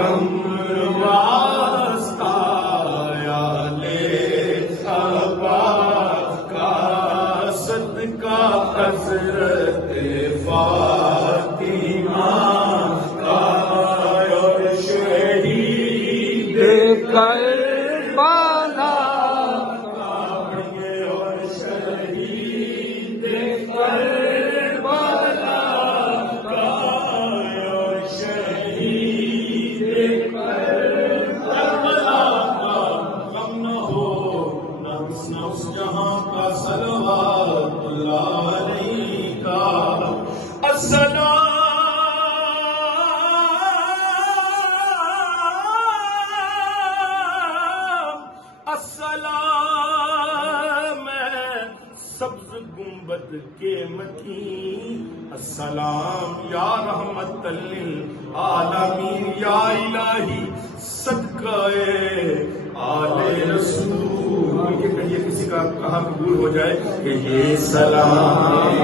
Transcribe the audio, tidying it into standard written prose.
کمر واسطہ یا لے عباس کا صدقہ حضرت فاطمہ کا اور شہید کربلا کا اور شہید کربلا کا اور شہید کربلا کا غم نہ ہو نفس جہاں کا صلوات اللہ علیہ کا السلام السلام سبز گنبد کے مکین السلام یا رحمت للعالمین یا الہی صدقہ آل رسول. یہ کہیے کسی کا کہا قبول ہو جائے کہ یہ سلام